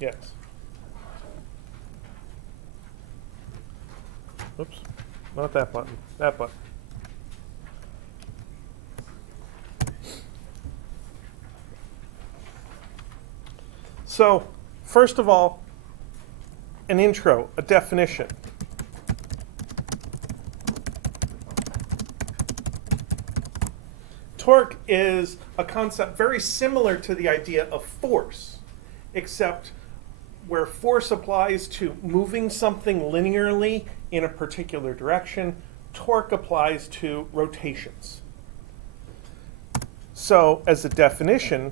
Yes. Oops, not that button, that button. So, first of all, an intro, a definition. Torque is a concept very similar to the idea of force, except where force applies to moving something linearly in a particular direction, torque applies to rotations. So, as a definition,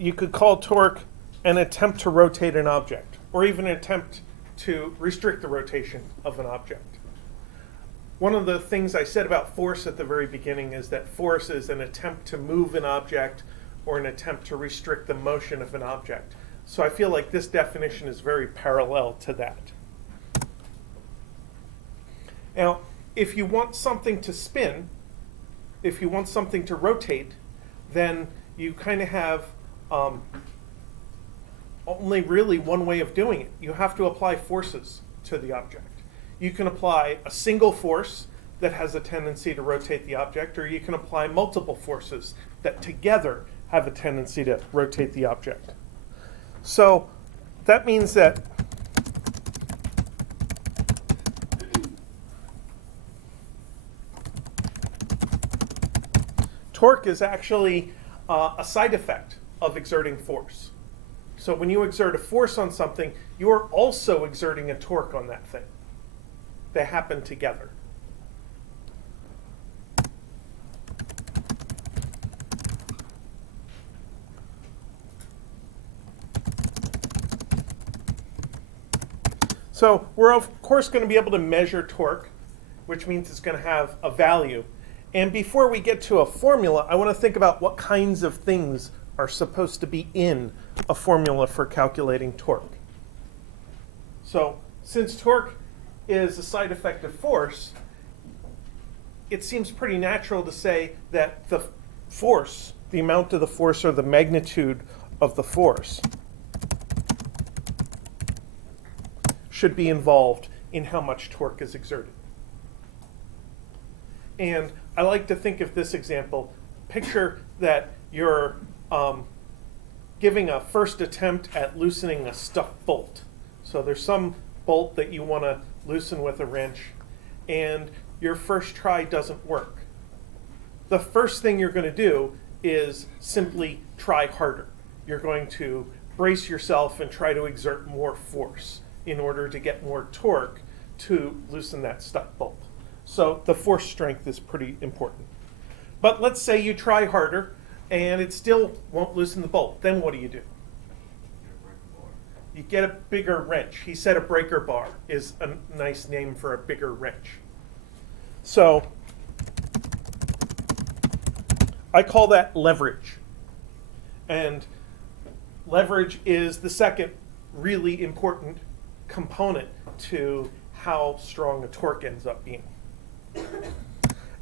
you could call torque an attempt to rotate an object, or even an attempt to restrict the rotation of an object. One of the things I said about force at the very beginning is that force is an attempt to move an object or an attempt to restrict the motion of an object. So I feel like this definition is very parallel to that. Now, if you want something to spin, if you want something to rotate, then you kind of have only really one way of doing it. You have to apply forces to the object. You can apply a single force that has a tendency to rotate the object, or you can apply multiple forces that together have a tendency to rotate the object. So that means that torque is actually a side effect of exerting force. So when you exert a force on something, you are also exerting a torque on that thing. They happen together. So we're of course going to be able to measure torque, which means it's going to have a value. And before we get to a formula, I want to think about what kinds of things are supposed to be in a formula for calculating torque. So since torque is a side effect of force, it seems pretty natural to say that the force, the amount of the force or the magnitude of the force, should be involved in how much torque is exerted. And I like to think of this example. Picture that you're giving a first attempt at loosening a stuck bolt. So there's some bolt that you want to loosen with a wrench, and your first try doesn't work. The first thing you're going to do is simply try harder. You're going to brace yourself and try to exert more force in order to get more torque to loosen that stuck bolt. So the force strength is pretty important. But let's say you try harder and it still won't loosen the bolt. Then what do? You get a bigger wrench. He said a breaker bar is a nice name for a bigger wrench. So I call that leverage. And leverage is the second really important component to how strong a torque ends up being.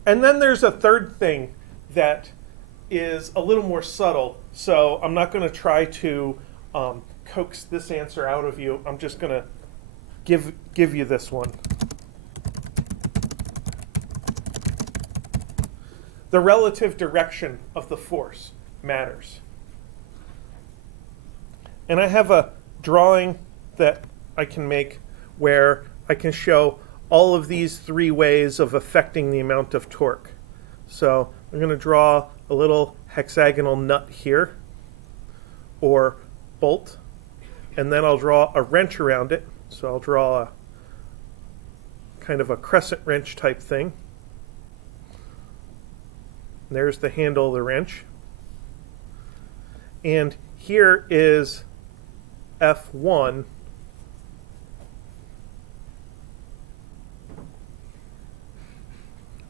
And then there's a third thing that is a little more subtle. So I'm not going to try to coax this answer out of you. I'm just going to give you this one. The relative direction of the force matters. And I have a drawing that I can make where I can show all of these three ways of affecting the amount of torque. So I'm going to draw a little hexagonal nut here, or bolt, and then I'll draw a wrench around it. So I'll draw a kind of a crescent wrench type thing. And there's the handle of the wrench. And here is F1.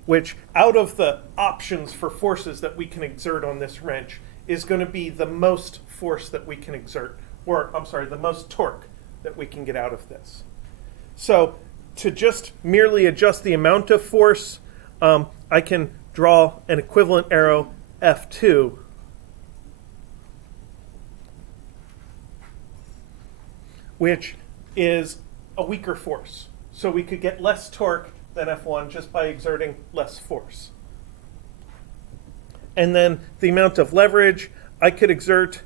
Which, out of the options for forces that we can exert on this wrench, is going to be the most force that we can exert, or I'm sorry, the most torque that we can get out of this. So to just merely adjust the amount of force, I can draw an equivalent arrow, F2, which is a weaker force. So we could get less torque than F1 just by exerting less force. And then the amount of leverage, I could exert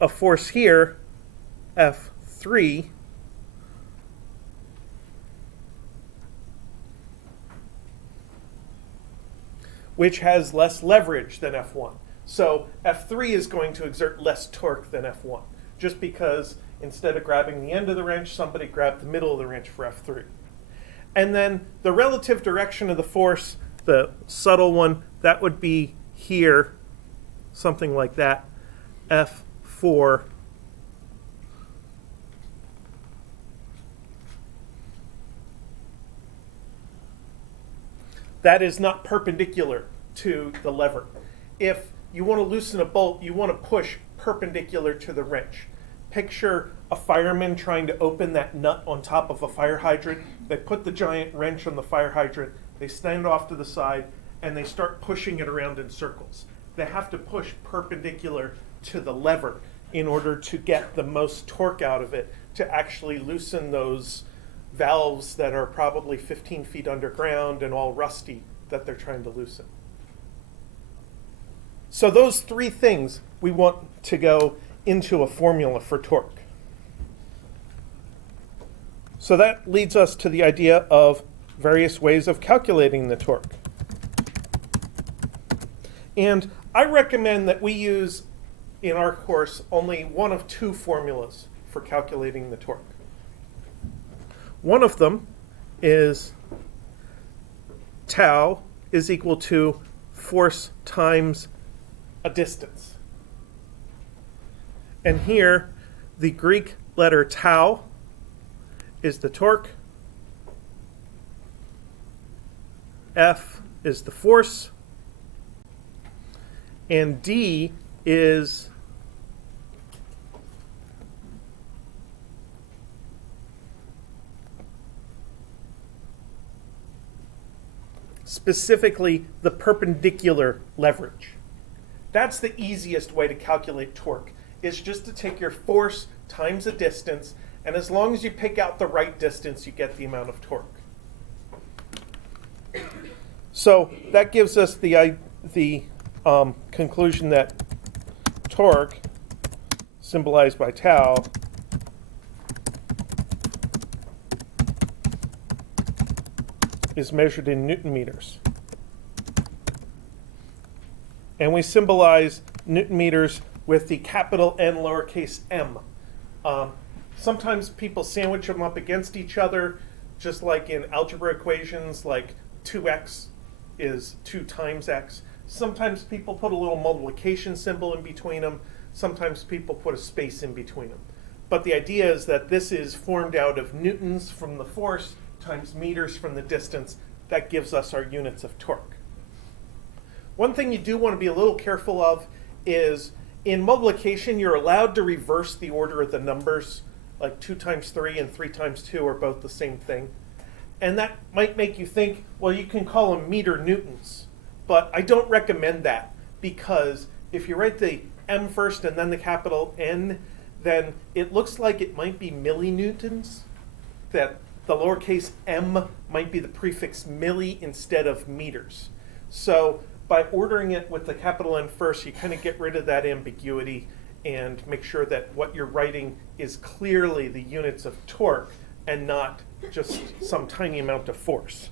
a force here, F3, which has less leverage than F1. So F3 is going to exert less torque than F1, just because instead of grabbing the end of the wrench, somebody grabbed the middle of the wrench for F3. And then the relative direction of the force, the subtle one, that would be here, something like that, F4. That is not perpendicular to the lever. If you want to loosen a bolt, you want to push perpendicular to the wrench. Picture a fireman trying to open that nut on top of a fire hydrant. They put the giant wrench on the fire hydrant, they stand off to the side, and they start pushing it around in circles. They have to push perpendicular to the lever in order to get the most torque out of it to actually loosen those valves that are probably 15 feet underground and all rusty that they're trying to loosen. So those three things we want to go into a formula for torque. So that leads us to the idea of various ways of calculating the torque. And I recommend that we use in our course only one of two formulas for calculating the torque. One of them is tau is equal to force times a distance. And here, the Greek letter tau is the torque, F is the force, and D is specifically the perpendicular leverage. That's the easiest way to calculate torque, is just to take your force times a distance, and as long as you pick out the right distance, you get the amount of torque. So that gives us the conclusion that torque, symbolized by tau, is measured in Newton meters. And we symbolize Newton meters with the capital N lowercase m. Sometimes people sandwich them up against each other, just like in algebra equations, like 2x is 2 times x. Sometimes people put a little multiplication symbol in between them. Sometimes people put a space in between them. But the idea is that this is formed out of newtons from the force times meters from the distance. That gives us our units of torque. One thing you do want to be a little careful of is in multiplication, you're allowed to reverse the order of the numbers, like 2 times 3 and 3 times 2 are both the same thing. And that might make you think, well, you can call them meter newtons. But I don't recommend that, because if you write the m first and then the capital N, then it looks like it might be millinewtons, that the lowercase m might be the prefix milli instead of meters. So by ordering it with the capital N first, you kind of get rid of that ambiguity and make sure that what you're writing is clearly the units of torque and not just some tiny amount of force.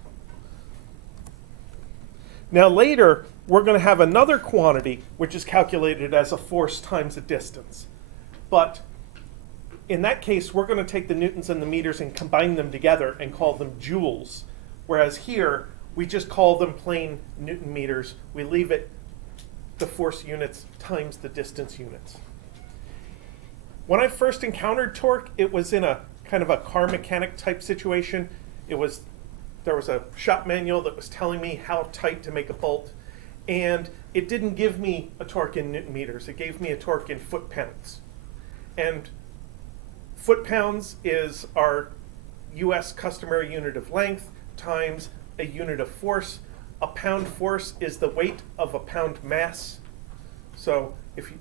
Now later, we're going to have another quantity which is calculated as a force times a distance. But in that case, we're going to take the newtons and the meters and combine them together and call them joules. Whereas here, we just call them plain Newton meters. We leave it the force units times the distance units. When I first encountered torque, it was in a kind of a car mechanic type situation. There was a shop manual that was telling me how tight to make a bolt, and it didn't give me a torque in Newton meters. It gave me a torque in foot-pounds. And Foot-pounds is our US customary unit of length times a unit of force. A pound force is the weight of a pound mass. So if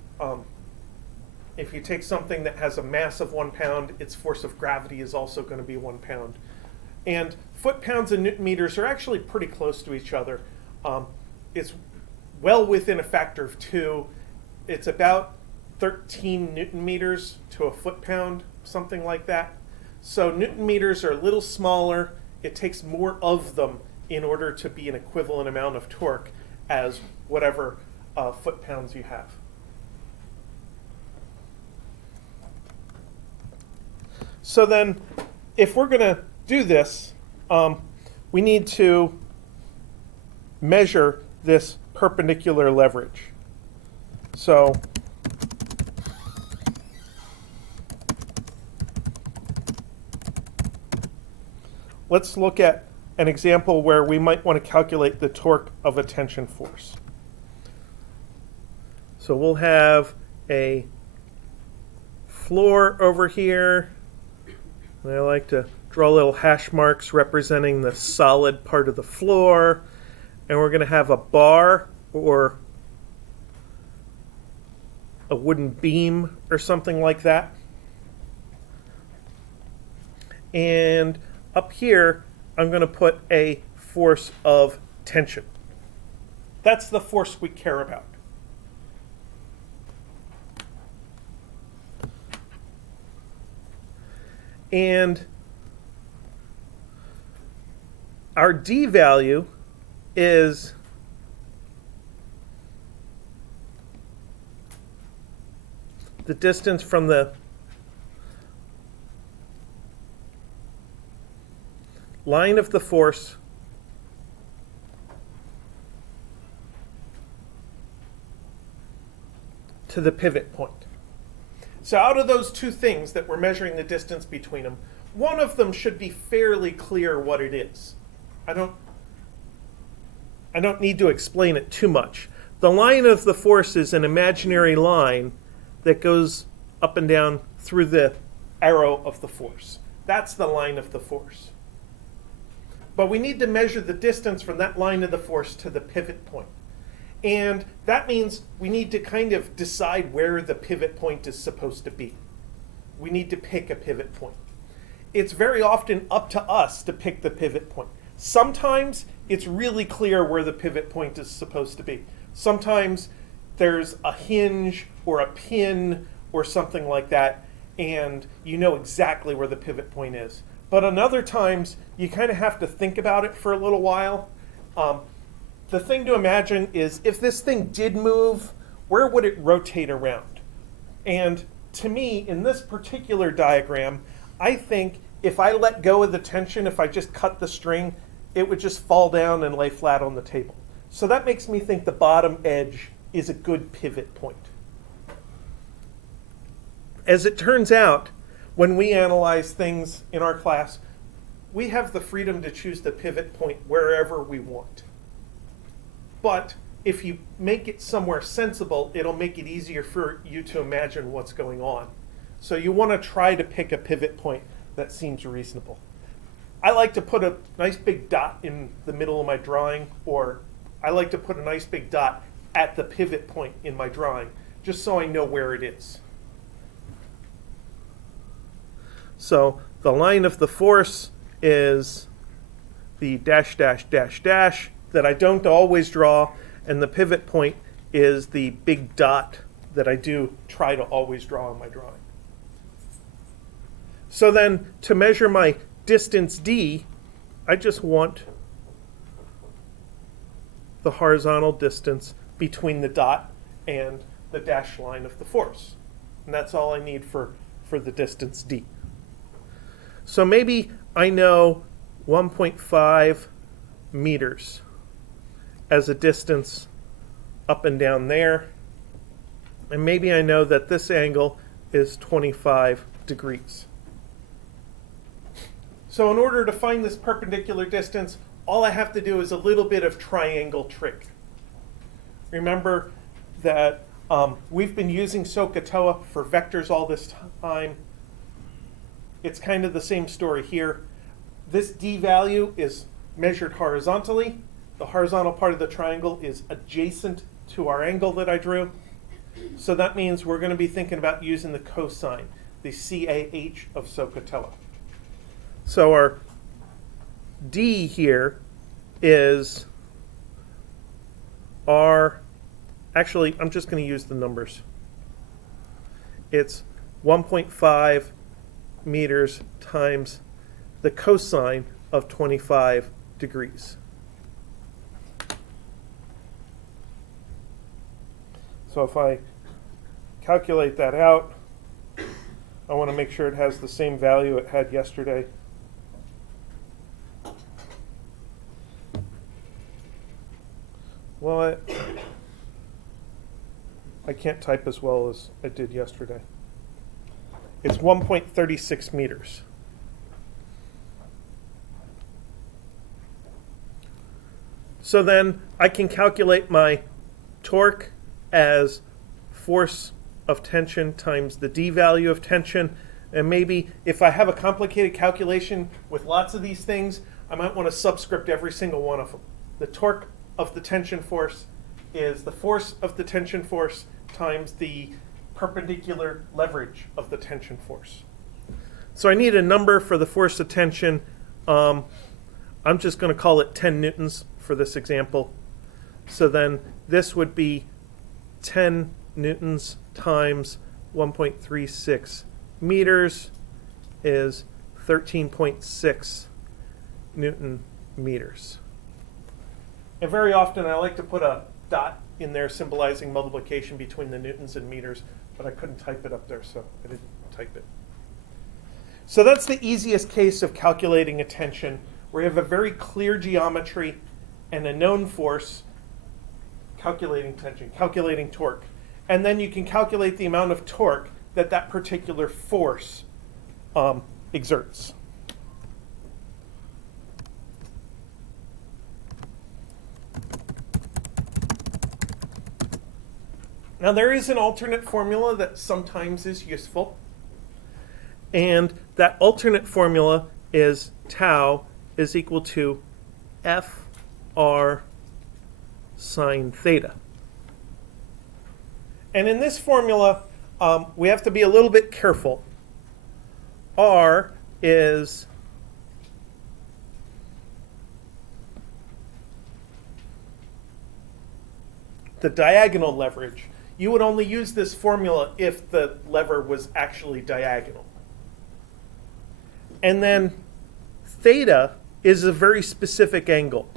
you take something that has a mass of 1 pound, its force of gravity is also going to be 1 pound. And foot-pounds and newton meters are actually pretty close to each other. It's well within a factor of 2. It's about 13 newton meters to a foot-pound, something like that. So newton meters are a little smaller. It takes more of them in order to be an equivalent amount of torque as whatever foot-pounds you have. So then, if we're going to do this, we need to measure this perpendicular leverage. So let's look at an example where we might want to calculate the torque of a tension force. So we'll have a floor over here. And I like to draw little hash marks representing the solid part of the floor. And we're going to have a bar or a wooden beam or something like that. And up here, I'm going to put a force of tension. That's the force we care about. And our D value is the distance from the line of the force to the pivot point. So out of those two things that we're measuring the distance between them, one of them should be fairly clear what it is. I don't need to explain it too much. The line of the force is an imaginary line that goes up and down through the arrow of the force. That's the line of the force. But we need to measure the distance from that line of the force to the pivot point. And that means we need to kind of decide where the pivot point is supposed to be. We need to pick a pivot point. It's very often up to us to pick the pivot point. Sometimes it's really clear where the pivot point is supposed to be. Sometimes there's a hinge or a pin or something like that, and you know exactly where the pivot point is. But on other times, you kind of have to think about it for a little while. The thing to imagine is if this thing did move, where would it rotate around? And to me, in this particular diagram, I think if I let go of the tension, if I just cut the string, it would just fall down and lay flat on the table. So that makes me think the bottom edge is a good pivot point. As it turns out, when we analyze things in our class, we have the freedom to choose the pivot point wherever we want. But if you make it somewhere sensible, it'll make it easier for you to imagine what's going on. So you want to try to pick a pivot point that seems reasonable. I like to put a nice big dot in the middle of my drawing, or I like to put a nice big dot at the pivot point in my drawing, just so I know where it is. So the line of the force is the dash, dash, dash, dash that I don't always draw, and the pivot point is the big dot that I do try to always draw in my drawing. So then to measure my distance D, I just want the horizontal distance between the dot and the dashed line of the force. And that's all I need for the distance D. So maybe I know 1.5 meters as a distance up and down there. And maybe I know that this angle is 25 degrees. So in order to find this perpendicular distance, all I have to do is a little bit of triangle trick. Remember that we've been using SOHCAHTOA for vectors all this time. it's kind of the same story here. This D value is measured horizontally. The horizontal part of the triangle is adjacent to our angle that I drew. So that means we're going to be thinking about using the cosine, the CAH of SOHCAHTOA. So our D here is R, actually I'm just going to use the numbers. It's 1.5 meters times the cosine of 25 degrees. So if I calculate that out, I want to make sure it has the same value it had yesterday. Well, I can't type as well as I did yesterday. It's 1.36 meters. So then I can calculate my torque as force of tension times the D value of tension. And maybe if I have a complicated calculation with lots of these things, I might want to subscript every single one of them. The torque of the tension force is the force of the tension force times the perpendicular leverage of the tension force. So I need a number for the force of tension. I'm just going to call it 10 newtons for this example. So then this would be 10 newtons times 1.36 meters is 13.6 Newton meters. And very often I like to put a dot in there symbolizing multiplication between the newtons and meters, but I couldn't type it up there, so I didn't type it. So that's the easiest case of calculating a tension, where you have a very clear geometry and a known force, calculating tension, calculating torque. And then you can calculate the amount of torque that that particular force exerts. Now there is an alternate formula that sometimes is useful. And that alternate formula is tau is equal to FR sine theta. And in this formula, we have to be a little bit careful. R is the diagonal leverage. You would only use this formula if the lever was actually diagonal. And then theta is a very specific angle.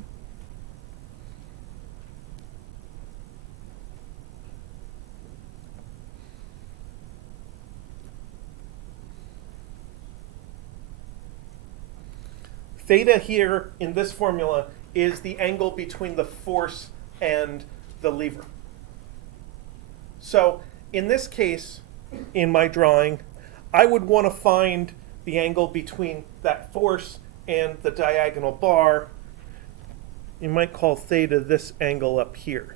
Theta here in this formula is the angle between the force and the lever. So in this case, in my drawing, I would want to find the angle between that force and the diagonal bar. You might call theta this angle up here.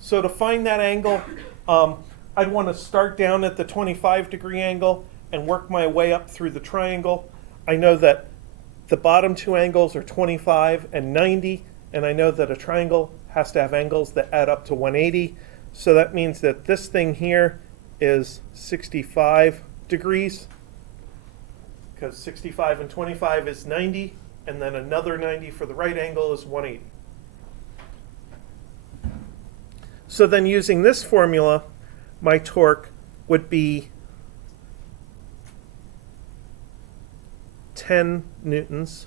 So to find that angle, I'd want to start down at the 25-degree angle and work my way up through the triangle. I know that the bottom two angles are 25 and 90, and I know that a triangle has to have angles that add up to 180. So that means that this thing here is 65 degrees, because 65 and 25 is 90, and then another 90 for the right angle is 180. So then using this formula, my torque would be 10 newtons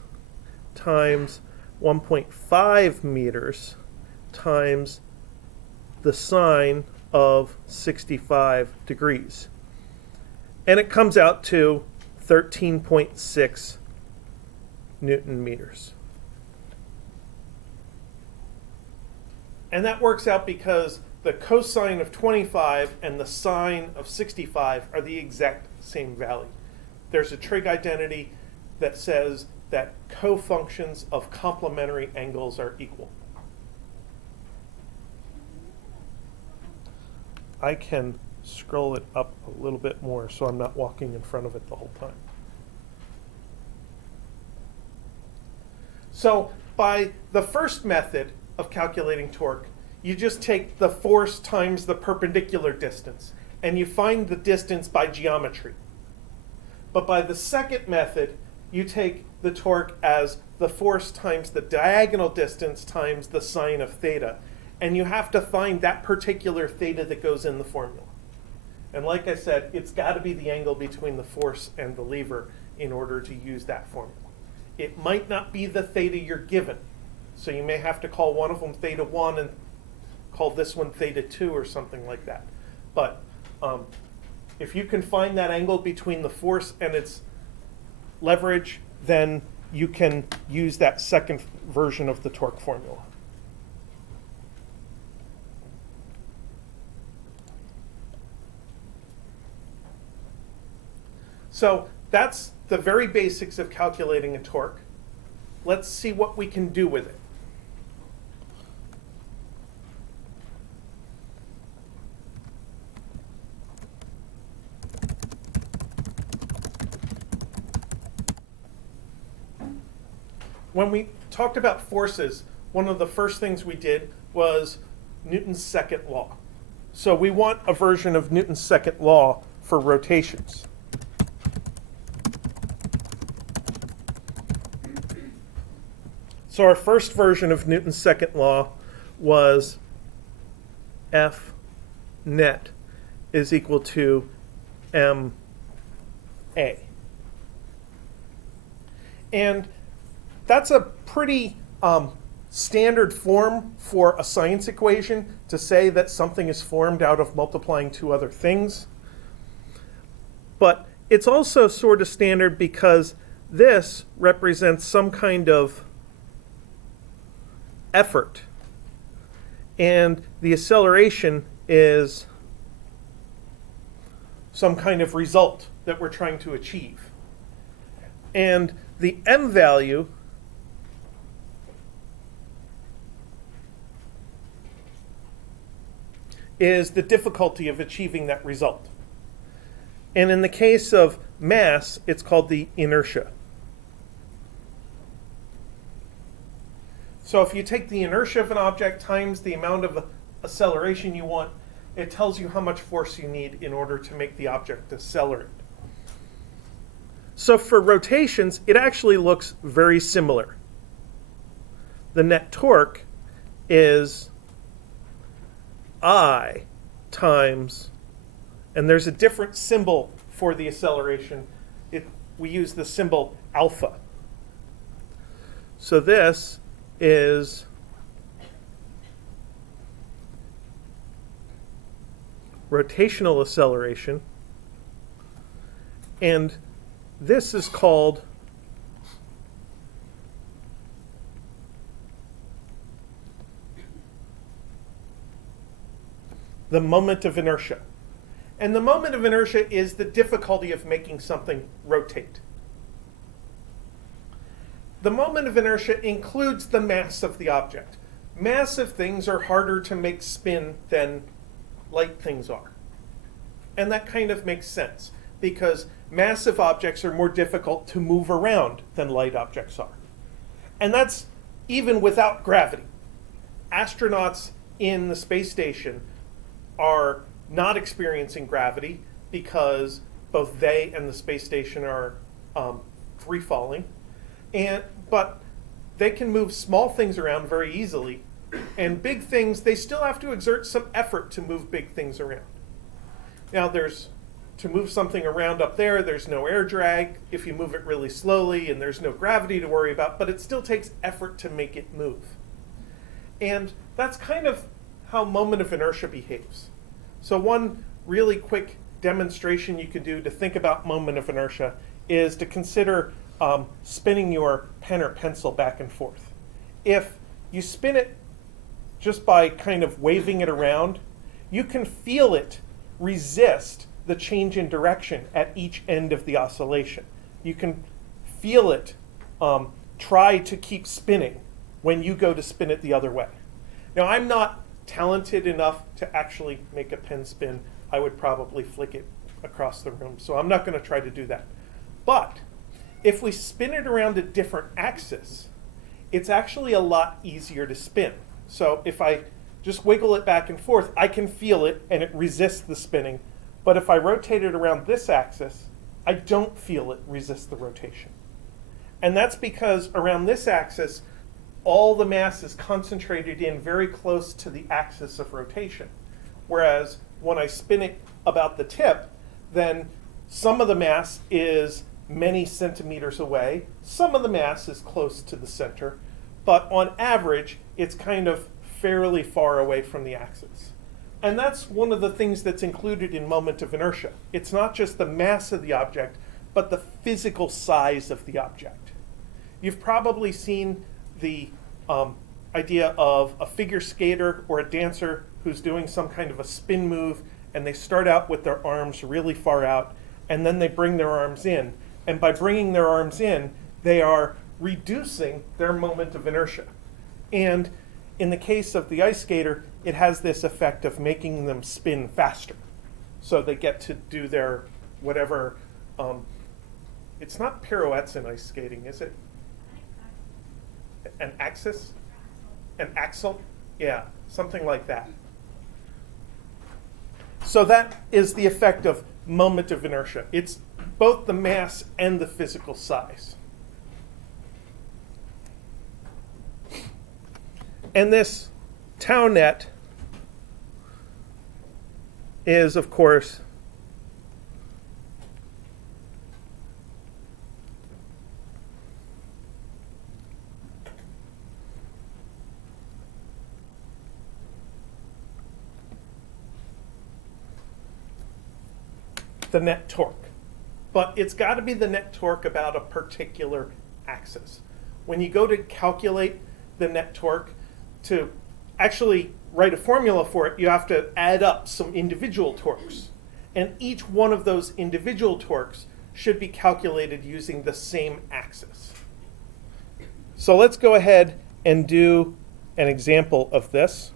times 1.5 meters times the sine of 65 degrees. And it comes out to 13.6 Newton meters. And that works out because the cosine of 25 and the sine of 65 are the exact same value. There's a trig identity that says that cofunctions of complementary angles are equal. I can scroll it up a little bit more so I'm not walking in front of it the whole time. So by the first method of calculating torque, you just take the force times the perpendicular distance, and you find the distance by geometry. But by the second method, you take the torque as the force times the diagonal distance times the sine of theta, and you have to find that particular theta that goes in the formula. And like I said, it's got to be the angle between the force and the lever in order to use that formula. It might not be the theta you're given, so you may have to call one of them theta 1 and call this one theta 2 or something like that. But if you can find that angle between the force and its leverage, then you can use that second version of the torque formula. So that's the very basics of calculating a torque. Let's see what we can do with it. When we talked about forces, one of the first things we did was Newton's second law. So we want a version of Newton's second law for rotations. So our first version of Newton's second law was F net is equal to ma. And that's a pretty standard form for a science equation to say that something is formed out of multiplying two other things. But it's also sort of standard because this represents some kind of effort, and the acceleration is some kind of result that we're trying to achieve. And the m value is the difficulty of achieving that result. And in the case of mass, it's called the inertia. So if you take the inertia of an object times the amount of acceleration you want, it tells you how much force you need in order to make the object accelerate. So for rotations, it actually looks very similar. The net torque is I times, and there's a different symbol for the acceleration. We use the symbol alpha. So this is rotational acceleration, and this is called the moment of inertia. And the moment of inertia is the difficulty of making something rotate. The moment of inertia includes the mass of the object. Massive things are harder to make spin than light things are. And that kind of makes sense, because massive objects are more difficult to move around than light objects are. And that's even without gravity. Astronauts in the space station are not experiencing gravity because both they and the space station are free falling. But they can move small things around very easily, and big things, they still have to exert some effort to move big things around. Now to move something around up there, there's no air drag if you move it really slowly, and there's no gravity to worry about, but it still takes effort to make it move. And that's kind of how moment of inertia behaves. So one really quick demonstration you could do to think about moment of inertia is to consider spinning your pen or pencil back and forth. If you spin it just by kind of waving it around, you can feel it resist the change in direction at each end of the oscillation. You can feel it try to keep spinning when you go to spin it the other way. Now, I'm not talented enough to actually make a pen spin, I would probably flick it across the room. So I'm not going to try to do that. But if we spin it around a different axis, it's actually a lot easier to spin. So if I just wiggle it back and forth, I can feel it and it resists the spinning. But if I rotate it around this axis, I don't feel it resist the rotation. And that's because around this axis, all the mass is concentrated in very close to the axis of rotation. Whereas when I spin it about the tip, then some of the mass is many centimeters away, some of the mass is close to the center, but on average, it's kind of fairly far away from the axis. And that's one of the things that's included in moment of inertia. It's not just the mass of the object, but the physical size of the object. You've probably seen the idea of a figure skater or a dancer who's doing some kind of a spin move, and they start out with their arms really far out, and then they bring their arms in. And by bringing their arms in, they are reducing their moment of inertia. And in the case of the ice skater, it has this effect of making them spin faster. So they get to do their whatever, it's not pirouettes in ice skating, is it? An axis? An axle? Yeah, something like that. So that is the effect of moment of inertia. It's both the mass and the physical size. And this tau net is, of course, the net torque. But it's got to be the net torque about a particular axis. When you go to calculate the net torque, to actually write a formula for it, you have to add up some individual torques. And each one of those individual torques should be calculated using the same axis. So let's go ahead and do an example of this.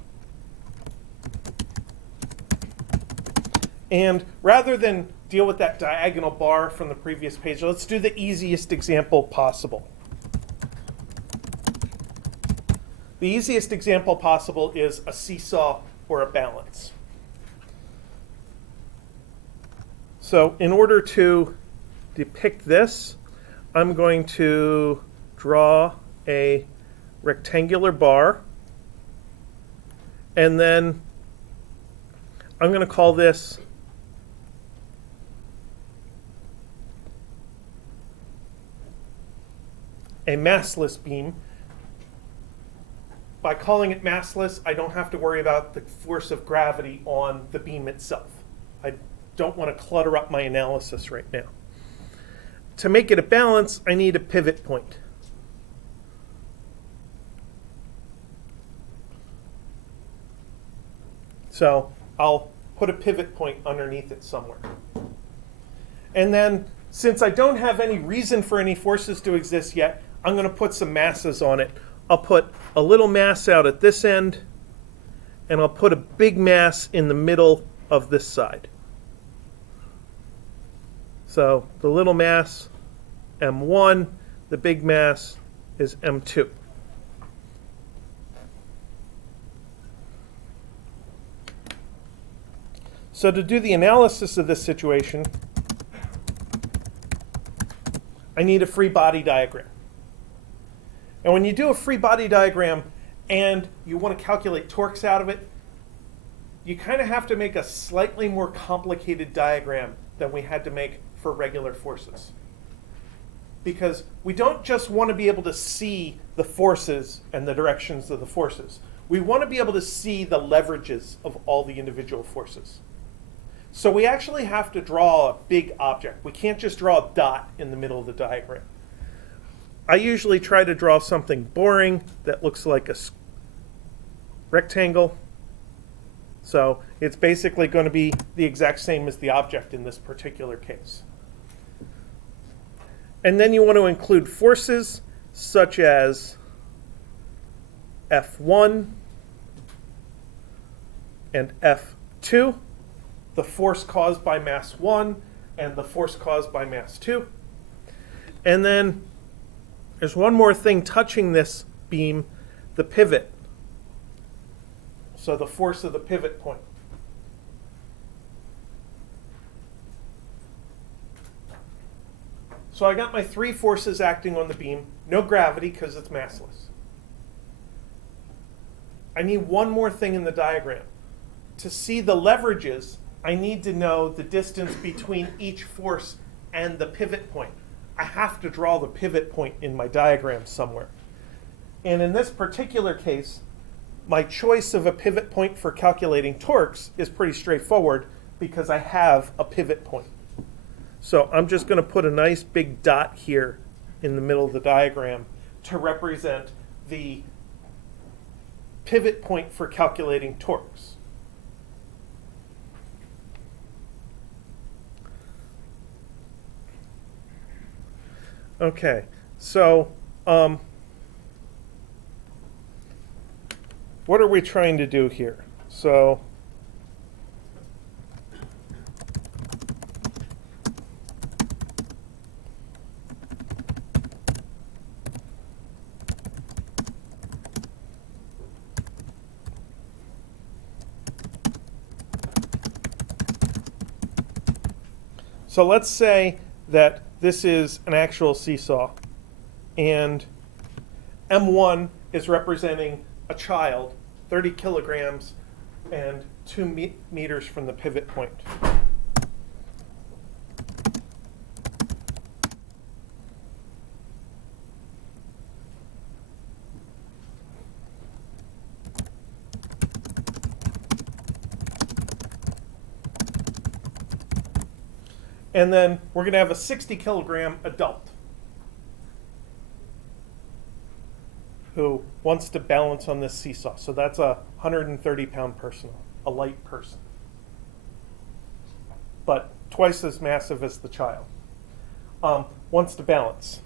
And rather than deal with that diagonal bar from the previous page, let's do the easiest example possible. The easiest example possible is a seesaw or a balance. So in order to depict this, I'm going to draw a rectangular bar, and then I'm going to call this a massless beam. By calling it massless, I don't have to worry about the force of gravity on the beam itself. I don't want to clutter up my analysis right now. To make it a balance, I need a pivot point. So I'll put a pivot point underneath it somewhere. And then, since I don't have any reason for any forces to exist yet, I'm going to put some masses on it. I'll put a little mass out at this end, and I'll put a big mass in the middle of this side. So the little mass, M1, the big mass is M2. So to do the analysis of this situation, I need a free body diagram. And when you do a free body diagram and you want to calculate torques out of it, you kind of have to make a slightly more complicated diagram than we had to make for regular forces. Because we don't just want to be able to see the forces and the directions of the forces. We want to be able to see the leverages of all the individual forces. So we actually have to draw a big object. We can't just draw a dot in the middle of the diagram. I usually try to draw something boring that looks like a rectangle. So it's basically going to be the exact same as the object in this particular case. And then you want to include forces such as F1, and F2, the force caused by mass 1 and the force caused by mass 2. And then there's one more thing touching this beam, the pivot. So the force of the pivot point. So I got my three forces acting on the beam. No gravity because it's massless. I need one more thing in the diagram. To see the leverages, I need to know the distance between each force and the pivot point. I have to draw the pivot point in my diagram somewhere. And in this particular case, my choice of a pivot point for calculating torques is pretty straightforward because I have a pivot point. So I'm just going to put a nice big dot here in the middle of the diagram to represent the pivot point for calculating torques. Okay, so what are we trying to do here? So let's say that this is an actual seesaw, and M1 is representing a child, 30 kilograms, and 2 meters from the pivot point. And then we're going to have a 60 kilogram adult who wants to balance on this seesaw. So that's a 130 pound person, a light person, but twice as massive as the child. Wants to balance.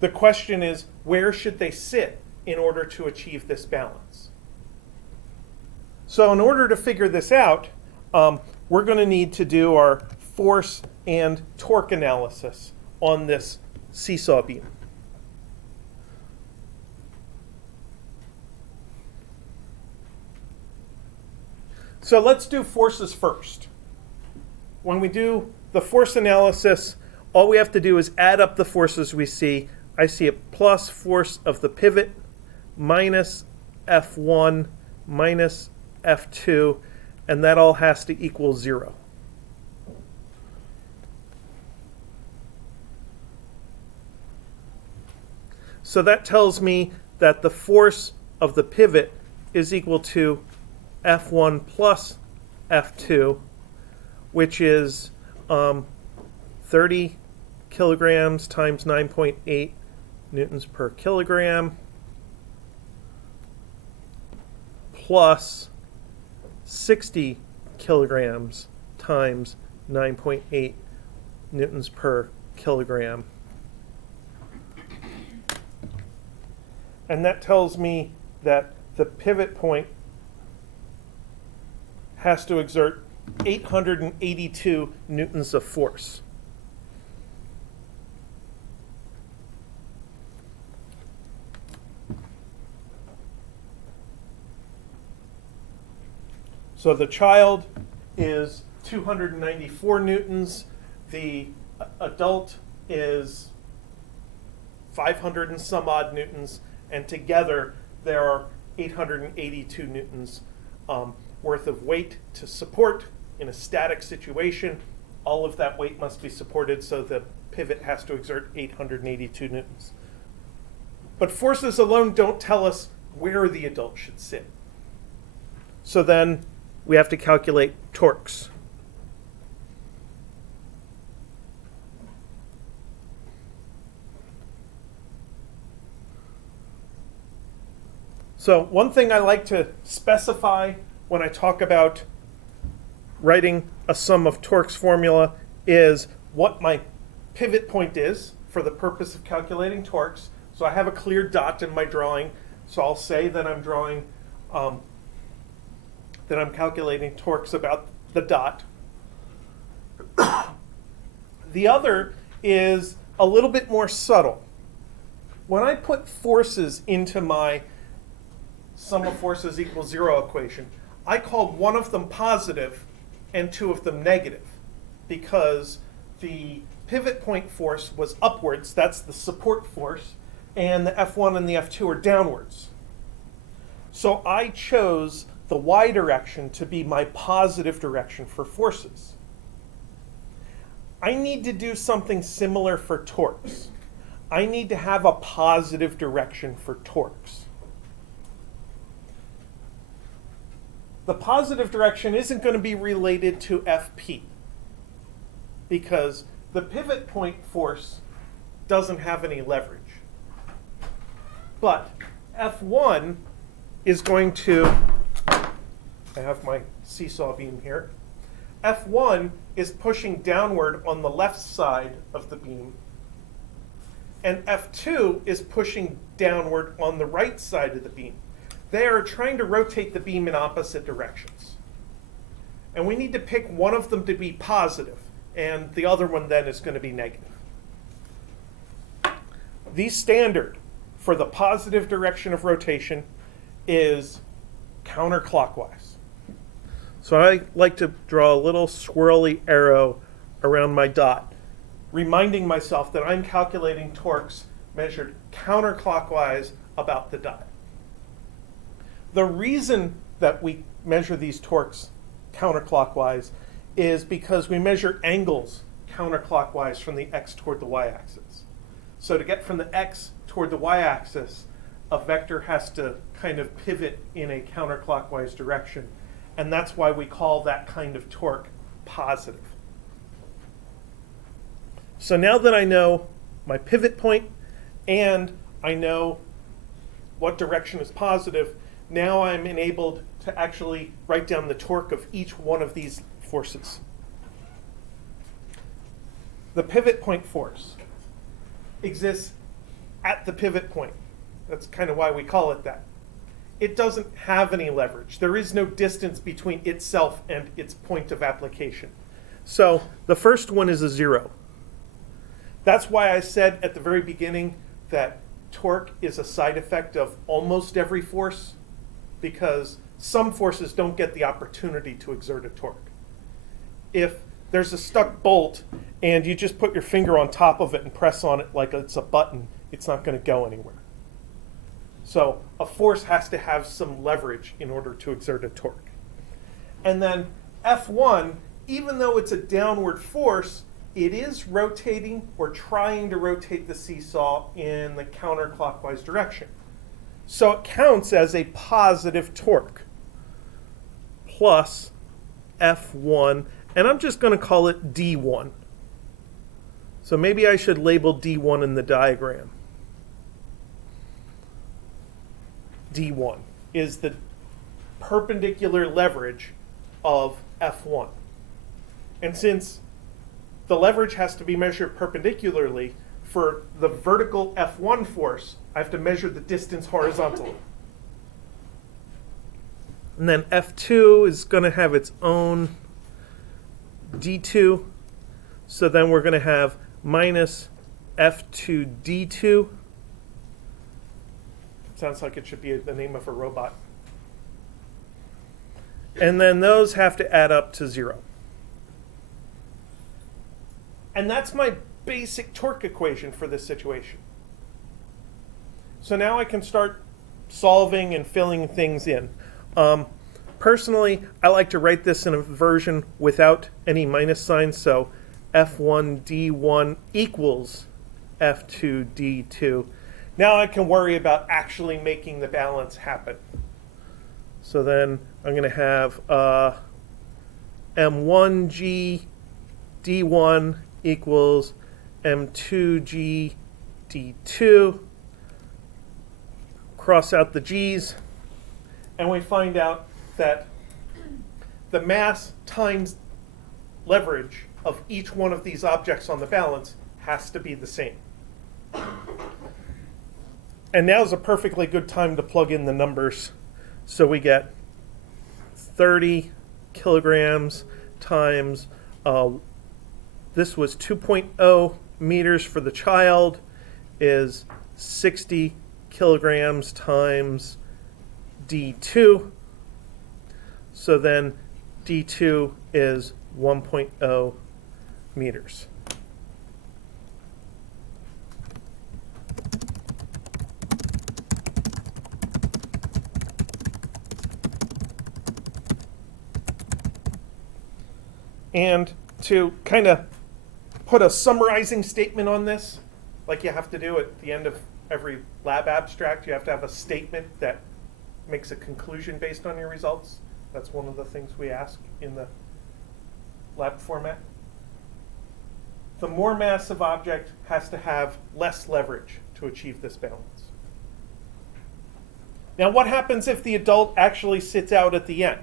The question is, where should they sit in order to achieve this balance? So in order to figure this out, we're going to need to do our force and torque analysis on this seesaw beam. So let's do forces first. When we do the force analysis, all we have to do is add up the forces we see. I see a plus force of the pivot minus F1 minus F2, and that all has to equal 0. So that tells me that the force of the pivot is equal to F1 plus F2, which is 30 kilograms times 9.8 newtons per kilogram plus 60 kilograms times 9.8 newtons per kilogram. And that tells me that the pivot point has to exert 882 newtons of force. So the child is 294 newtons. The adult is 500 and some odd newtons. And together there are 882 newtons worth of weight to support in a static situation. All of that weight must be supported, so the pivot has to exert 882 newtons. But forces alone don't tell us where the adult should sit. So then we have to calculate torques. So one thing I like to specify when I talk about writing a sum of torques formula is what my pivot point is for the purpose of calculating torques. So I have a clear dot in my drawing So I'll say that I'm drawing, that I'm calculating torques about the dot. The other is a little bit more subtle. When I put forces into my sum of forces equals 0 equation, I called one of them positive and two of them negative because the pivot point force was upwards, that's the support force, and the F1 and the F2 are downwards. So I chose the y direction to be my positive direction for forces. I need to do something similar for torques. I need to have a positive direction for torques. The positive direction isn't going to be related to FP because the pivot point force doesn't have any leverage. But F1 is going to, I have my seesaw beam here, F1 is pushing downward on the left side of the beam, and F2 is pushing downward on the right side of the beam. They are trying to rotate the beam in opposite directions. And we need to pick one of them to be positive, and the other one then is going to be negative. The standard for the positive direction of rotation is counterclockwise. So I like to draw a little swirly arrow around my dot, reminding myself that I'm calculating torques measured counterclockwise about the dot. The reason that we measure these torques counterclockwise is because we measure angles counterclockwise from the x toward the y-axis. So to get from the x toward the y-axis, a vector has to kind of pivot in a counterclockwise direction, and that's why we call that kind of torque positive. So now that I know my pivot point and I know what direction is positive, now I'm enabled to actually write down the torque of each one of these forces. The pivot point force exists at the pivot point. That's kind of why we call it that. It doesn't have any leverage. There is no distance between itself and its point of application. So the first one is a 0. That's why I said at the very beginning that torque is a side effect of almost every force, because some forces don't get the opportunity to exert a torque. If there's a stuck bolt and you just put your finger on top of it and press on it like it's a button, it's not going to go anywhere. So a force has to have some leverage in order to exert a torque. And then F1, even though it's a downward force, it is rotating or trying to rotate the seesaw in the counterclockwise direction. So it counts as a positive torque plus F1, and I'm just going to call it D1. So maybe I should label D1 in the diagram. D1 is the perpendicular leverage of F1. And since the leverage has to be measured perpendicularly, for the vertical F1 force, I have to measure the distance horizontally. And then F2 is going to have its own D2. So then we're going to have minus F2 D2. Sounds like it should be the name of a robot. And then those have to add up to 0. And that's my basic torque equation for this situation. So now I can start solving and filling things in. Personally, I like to write this in a version without any minus signs, so F1 D1 equals F2 D2. Now I can worry about actually making the balance happen. So then I'm going to have M1G D1 equals M2G D2. Cross out the G's, and we find out that the mass times leverage of each one of these objects on the balance has to be the same. And now's a perfectly good time to plug in the numbers. So we get 30 kilograms times, this was 2.0 meters for the child, is 60 kilograms times D2. So then D2 is 1.0 meters. And to kind of put a summarizing statement on this, like you have to do at the end of every lab abstract, you have to have a statement that makes a conclusion based on your results. That's one of the things we ask in the lab format. The more massive object has to have less leverage to achieve this balance. Now, what happens if the adult actually sits out at the end?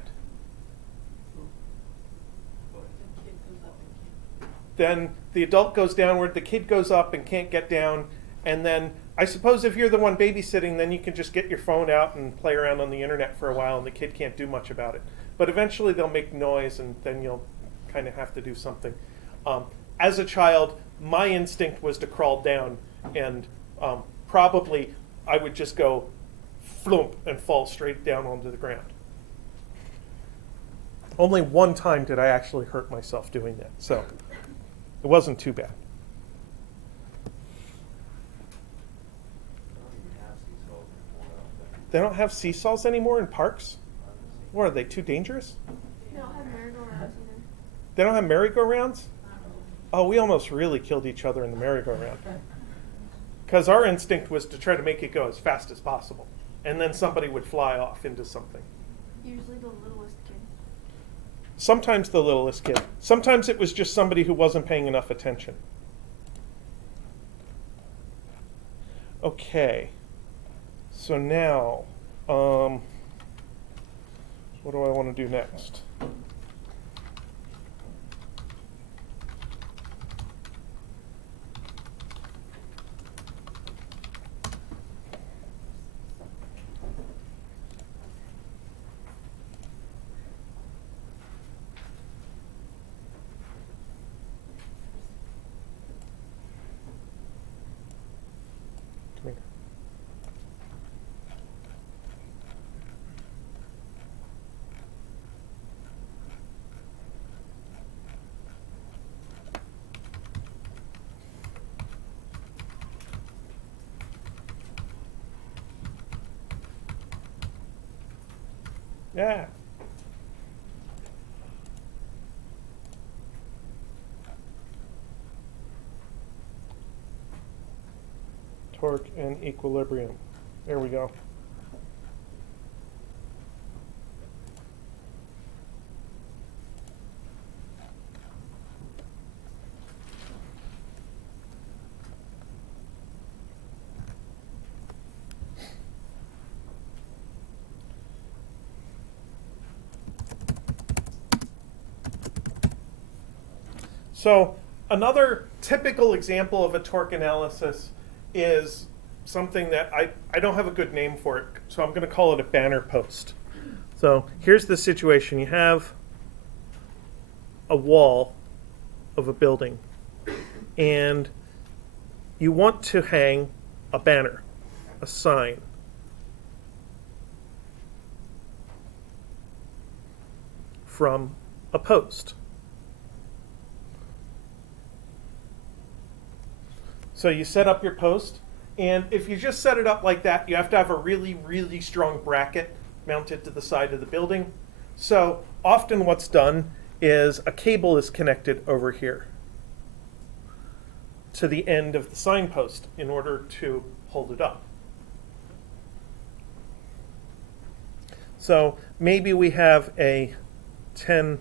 Then the adult goes downward, the kid goes up and can't get down, and then I suppose if you're the one babysitting, then you can just get your phone out and play around on the internet for a while, and the kid can't do much about it. But eventually they'll make noise, and then you'll kind of have to do something. As a child, my instinct was to crawl down, and probably I would just go flump and fall straight down onto the ground. Only one time did I actually hurt myself doing that, so it wasn't too bad. They don't have seesaws anymore in parks? What, are they too dangerous? They don't have merry-go-rounds either. They don't have merry-go-rounds? Oh, we almost really killed each other in the merry-go-round. Because our instinct was to try to make it go as fast as possible. And then somebody would fly off into something. Usually the littlest kid. Sometimes the littlest kid. Sometimes it was just somebody who wasn't paying enough attention. Okay. So now, what do I want to do next? Come here. Yeah. Torque and equilibrium. There we go. So another typical example of a torque analysis is something that I don't have a good name for it, so I'm going to call it a banner post. So here's the situation. You have a wall of a building, and you want to hang a banner, a sign. From a post. So you set up your post, and if you just set it up like that, you have to have a really, really strong bracket mounted to the side of the building. So often what's done is a cable is connected over here to the end of the signpost in order to hold it up. So maybe we have a 10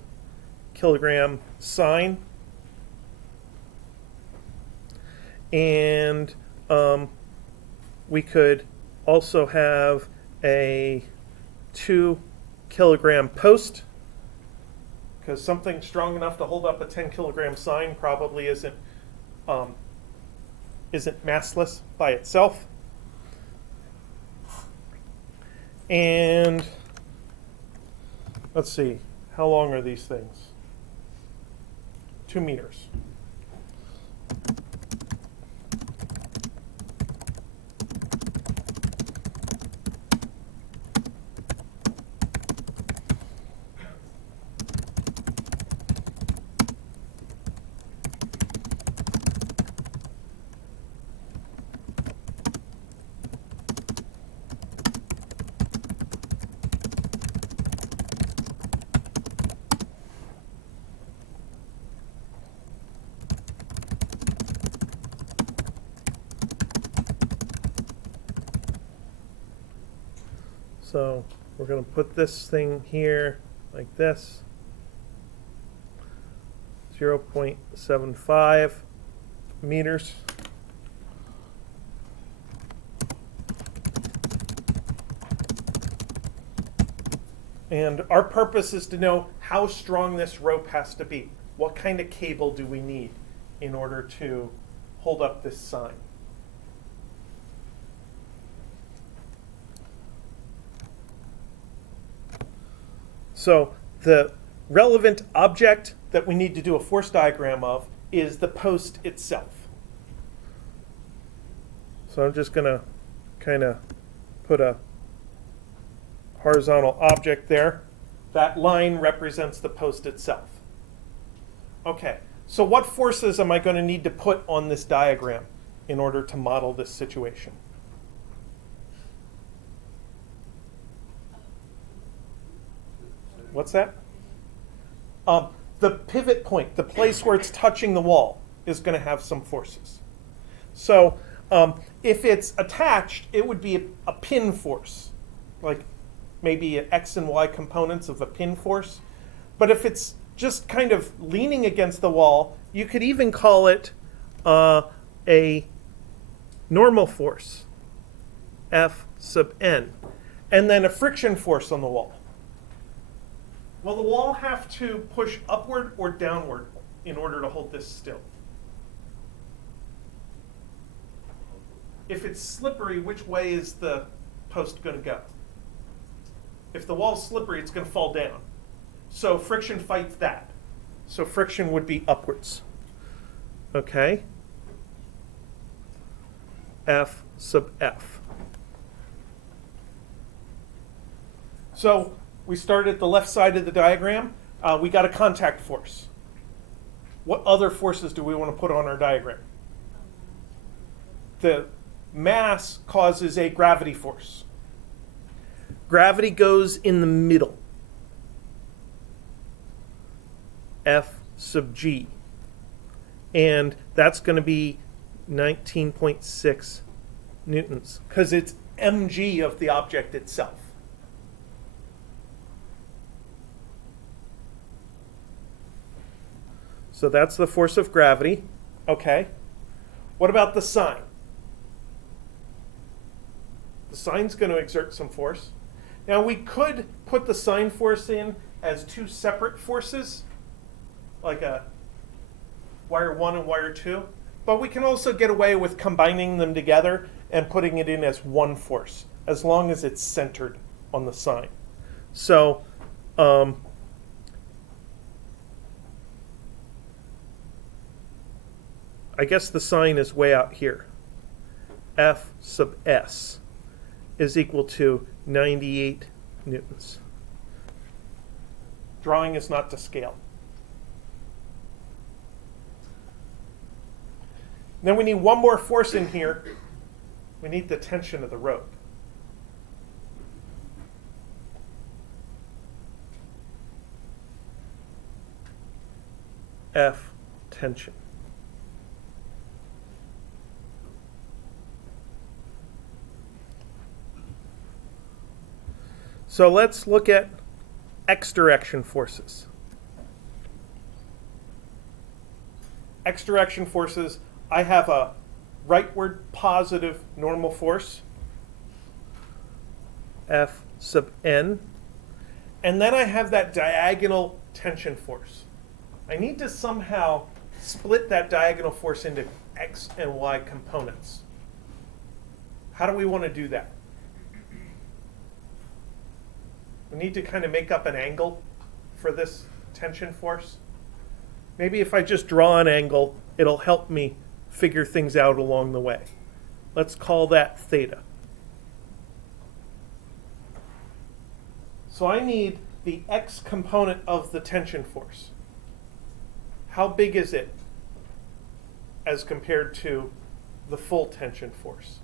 kilogram sign, and we could also have a 2 kilogram post, because something strong enough to hold up a 10 kilogram sign probably isn't massless by itself. And let's see, how long are these things? 2 meters. So we're going to put this thing here like this. 0.75 meters. And our purpose is to know how strong this rope has to be. What kind of cable do we need in order to hold up this sign? So the relevant object that we need to do a force diagram of is the post itself. So I'm just going to kind of put a horizontal object there. That line represents the post itself. Okay, so what forces am I going to need to put on this diagram in order to model this situation? What's that? The pivot point, the place where it's touching the wall, is going to have some forces. So if it's attached, it would be a pin force, like maybe X and Y components of a pin force. But if it's just kind of leaning against the wall, you could even call it a normal force, F sub n, and then a friction force on the wall. Will the wall have to push upward or downward in order to hold this still? If it's slippery, which way is the post going to go? If the wall's slippery, it's going to fall down. So friction fights that. So friction would be upwards. Okay? F sub F. So we start at the left side of the diagram. We got a contact force. What other forces do we want to put on our diagram? The mass causes a gravity force. Gravity goes in the middle. F sub G. And that's going to be 19.6 newtons, because it's mg of the object itself. So that's the force of gravity. Okay. What about the sign? The sign's going to exert some force. Now we could put the sign force in as two separate forces, like a wire 1 and wire 2. But we can also get away with combining them together and putting it in as one force, as long as it's centered on the sign. So I guess the sign is way out here. F sub S is equal to 98 newtons. Drawing is not to scale. Then we need one more force in here. We need the tension of the rope. F tension. So let's look at X direction forces. X direction forces, I have a rightward positive normal force, F sub n, and then I have that diagonal tension force. I need to somehow split that diagonal force into X and Y components. How do we want to do that? We need to kind of make up an angle for this tension force. Maybe if I just draw an angle, it'll help me figure things out along the way. Let's call that theta. So I need the x component of the tension force. How big is it as compared to the full tension force?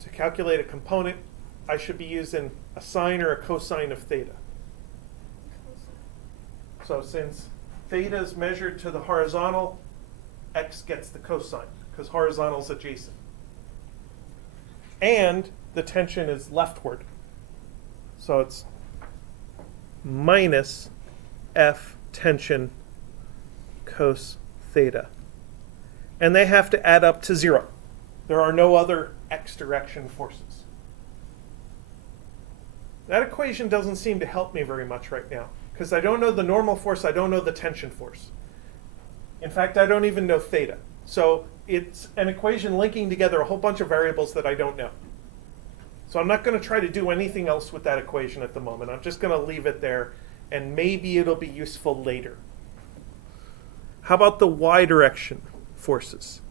To calculate a component, I should be using a sine or a cosine of theta. So since theta is measured to the horizontal, x gets the cosine, because horizontal is adjacent. And the tension is leftward. So it's minus F tension cos theta. And they have to add up to 0. There are no other x direction forces. That equation doesn't seem to help me very much right now, because I don't know the normal force, I don't know the tension force. In fact, I don't even know theta. So it's an equation linking together a whole bunch of variables that I don't know. So I'm not going to try to do anything else with that equation at the moment. I'm just going to leave it there, and maybe it'll be useful later. How about the y direction forces?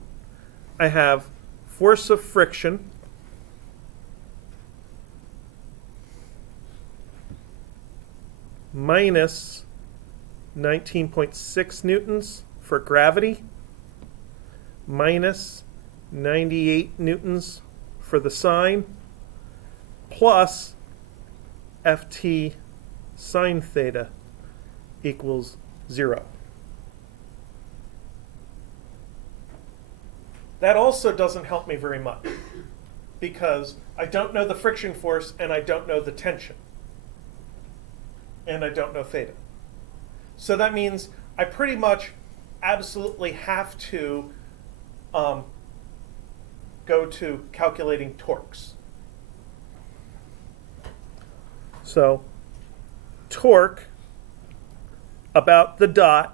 I have force of friction minus 19.6 newtons for gravity, minus 98 newtons for the sine, plus Ft sine theta equals 0. That also doesn't help me very much, because I don't know the friction force and I don't know the tension. And I don't know theta. So that means I pretty much absolutely have to go to calculating torques. So torque about the dot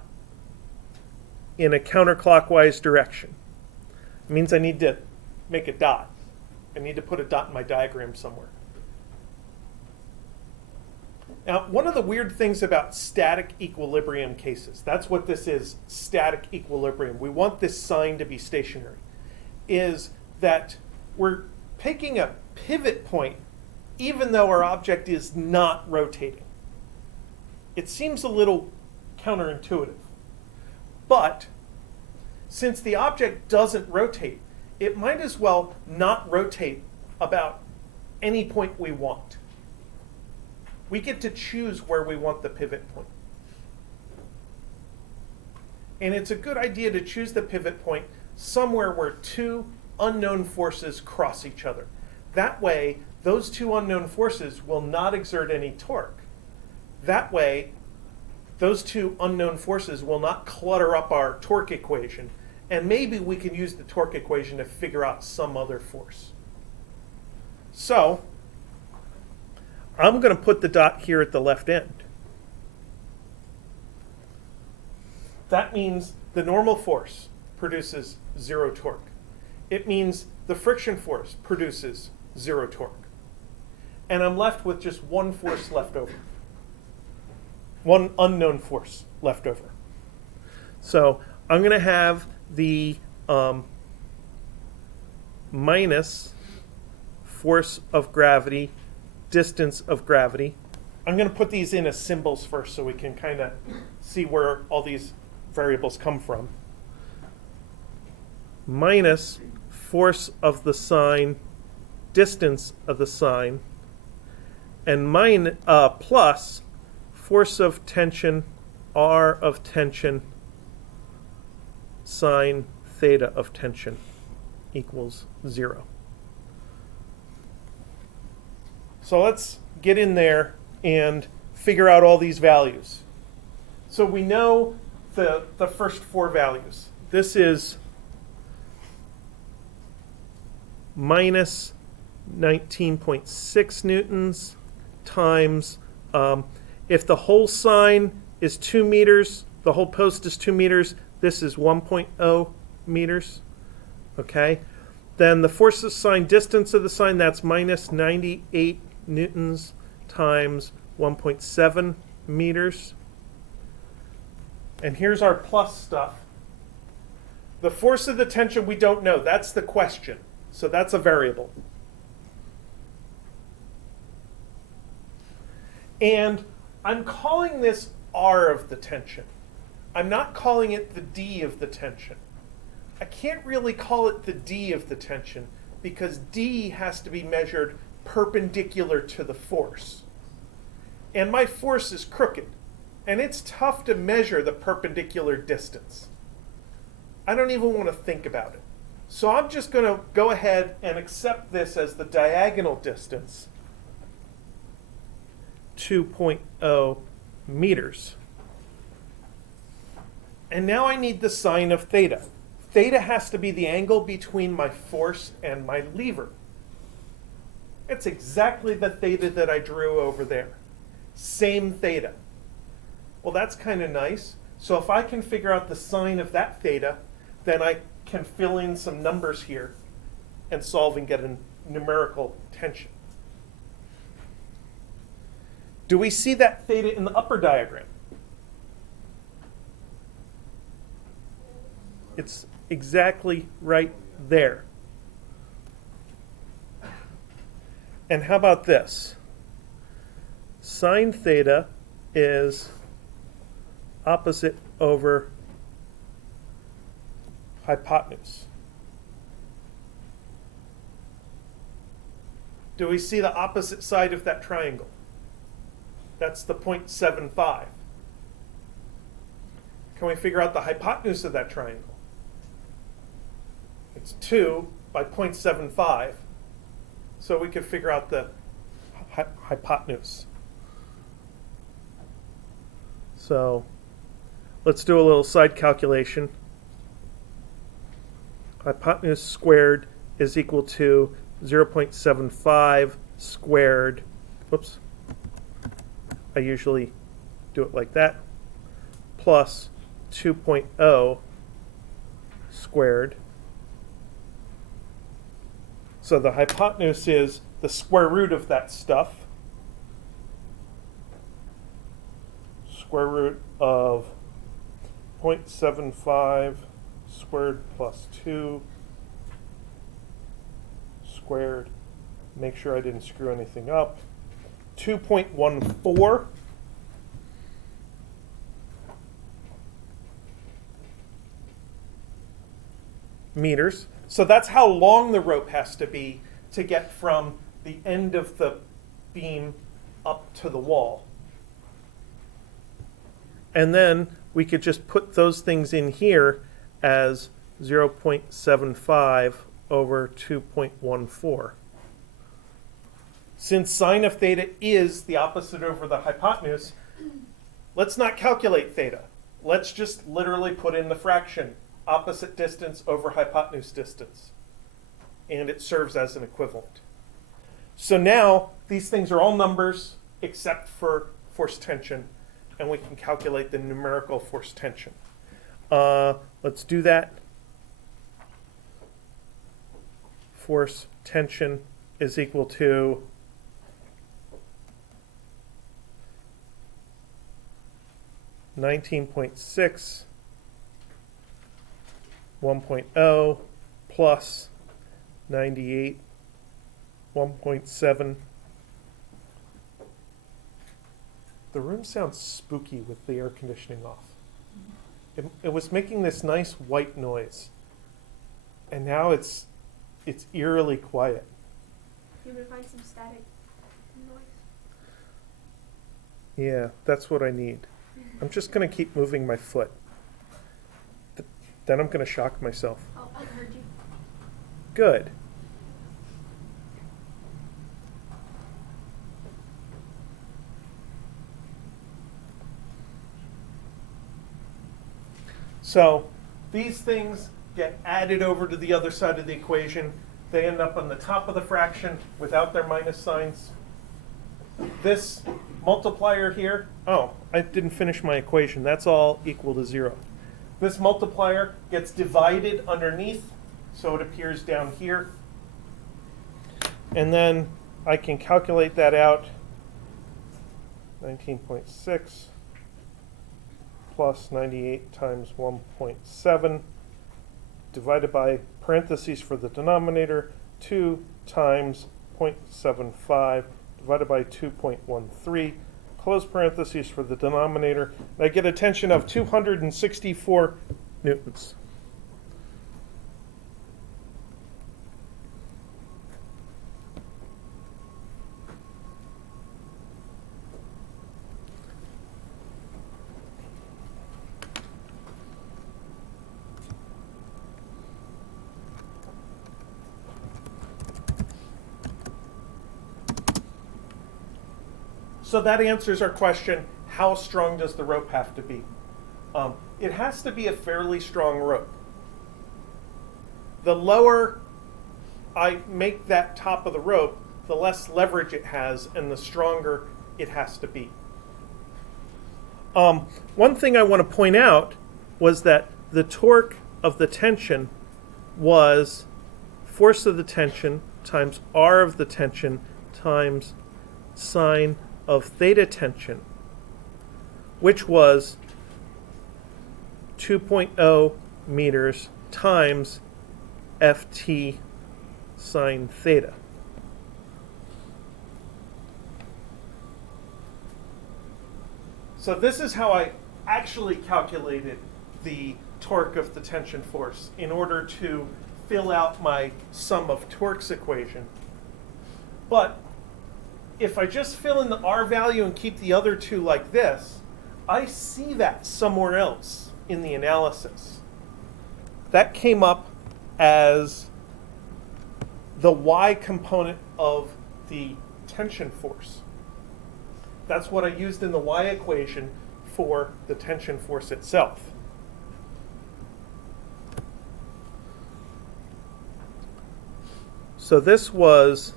in a counterclockwise direction. It means I need to make a dot. I need to put a dot in my diagram somewhere. Now, one of the weird things about static equilibrium cases, that's what this is, static equilibrium. We want this sign to be stationary, is that we're picking a pivot point even though our object is not rotating. It seems a little counterintuitive. But since the object doesn't rotate, it might as well not rotate about any point we want. We get to choose where we want the pivot point. And it's a good idea to choose the pivot point somewhere where two unknown forces cross each other. That way, those two unknown forces will not exert any torque. That way, those two unknown forces will not clutter up our torque equation, and maybe we can use the torque equation to figure out some other force. So, I'm going to put the dot here at the left end. That means the normal force produces 0 torque. It means the friction force produces 0 torque. And I'm left with just one force left over. One unknown force left over. So I'm going to have the minus force of gravity, distance of gravity. I'm going to put these in as symbols first so we can kind of see where all these variables come from. Minus force of the sine, distance of the sine, and plus force of tension, R of tension, sine theta of tension equals 0. So let's get in there and figure out all these values. So we know the first 4 values. This is minus 19.6 newtons times, if the whole sine is 2 meters, the whole post is 2 meters, this is 1.0 meters, okay? Then the force of sine, distance of the sine, that's minus 98 newtons times 1.7 meters. And here's our plus stuff. The force of the tension we don't know. That's the question. So that's a variable. And I'm calling this R of the tension. I'm not calling it the D of the tension. I can't really call it the D of the tension because D has to be measured perpendicular to the force. And my force is crooked. And it's tough to measure the perpendicular distance. I don't even want to think about it. So I'm just going to go ahead and accept this as the diagonal distance, 2.0 meters. And now I need the sine of theta. Theta has to be the angle between my force and my lever. It's exactly the theta that I drew over there. Same theta. Well, that's kind of nice. So if I can figure out the sine of that theta, then I can fill in some numbers here and solve and get a numerical tension. Do we see that theta in the upper diagram? It's exactly right there. And how about this? Sine theta is opposite over hypotenuse. Do we see the opposite side of that triangle? That's the 0.75. Can we figure out the hypotenuse of that triangle? It's 2 by 0.75. So we could figure out the hypotenuse. So let's do a little side calculation. Hypotenuse squared is equal to 0.75 squared. Whoops. I usually do it like that. Plus 2.0 squared. So the hypotenuse is the square root of that stuff. Square root of 0.75 squared plus 2 squared. Make sure I didn't screw anything up. 2.14 meters. So that's how long the rope has to be to get from the end of the beam up to the wall. And then we could just put those things in here as 0.75 over 2.14. Since sine of theta is the opposite over the hypotenuse, let's not calculate theta. Let's just literally put in the fraction, opposite distance over hypotenuse distance. And it serves as an equivalent. So now these things are all numbers except for force tension, and we can calculate the numerical force tension. Let's do that. Force tension is equal to 19.6 1.0 plus 98 1.7. The room sounds spooky with the air conditioning off. It was making this nice white noise, and now it's eerily quiet. You would find some static noise. Yeah, that's what I need. I'm just going to keep moving my foot. Then I'm going to shock myself. Oh, I heard you. Good. So these things get added over to the other side of the equation. They end up on the top of the fraction without their minus signs. This multiplier here, oh, I didn't finish my equation. That's all equal to 0. This multiplier gets divided underneath, so it appears down here. And then I can calculate that out. 19.6 plus 98 times 1.7 divided by parentheses for the denominator, 2 times 0.75 divided by 2.13, close parentheses for the denominator, and I get a tension of 264 newtons. So that answers our question, how strong does the rope have to be? It has to be a fairly strong rope. The lower I make that top of the rope, the less leverage it has and the stronger it has to be. One thing I want to point out was that the torque of the tension was force of the tension times R of the tension times sine of theta tension, which was 2.0 meters times Ft sine theta. So this is how I actually calculated the torque of the tension force in order to fill out my sum of torques equation. But if I just fill in the R value and keep the other two like this, I see that somewhere else in the analysis. That came up as the Y component of the tension force. That's what I used in the Y equation for the tension force itself. So this was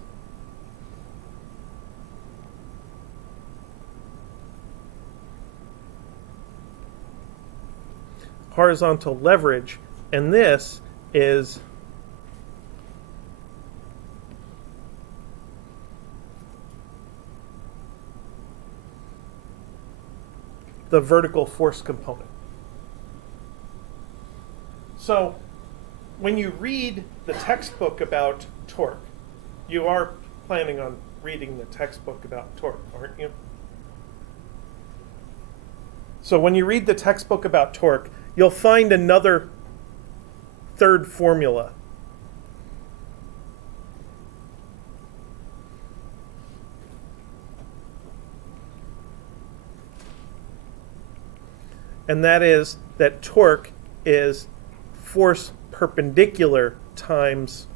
horizontal leverage, and this is the vertical force component. So when you read the textbook about torque, you are planning on reading the textbook about torque, aren't you? So when you read the textbook about torque, you'll find another third formula. And that is that torque is force perpendicular times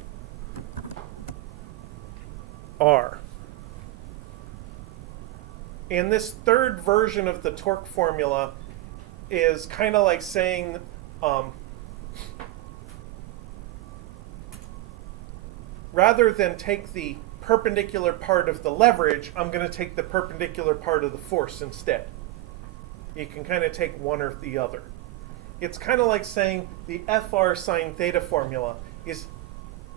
R. And this third version of the torque formula is kind of like saying rather than take the perpendicular part of the leverage, I'm going to take the perpendicular part of the force instead. You can kind of take one or the other. It's kind of like saying the FR sine theta formula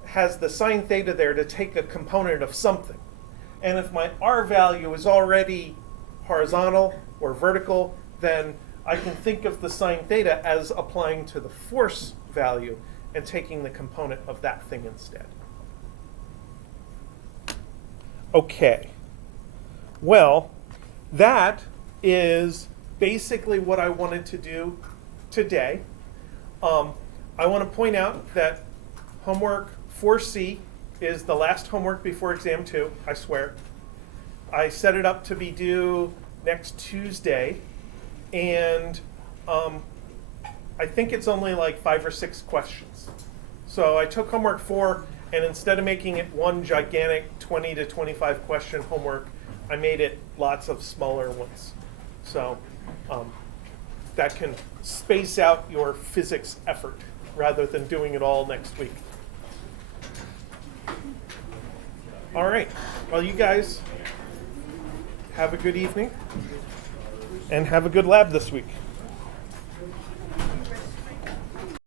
has the sine theta there to take a component of something. And if my R value is already horizontal or vertical, then I can think of the sine theta as applying to the force value and taking the component of that thing instead. Okay. Well, that is basically what I wanted to do today. I want to point out that homework 4C is the last homework before exam 2, I swear. I set it up to be due next Tuesday, and I think it's only like 5 or 6 questions. So I took homework 4, and instead of making it one gigantic 20 to 25 question homework, I made it lots of smaller ones. So that can space out your physics effort rather than doing it all next week. All right. Well, you guys have a good evening and have a good lab this week.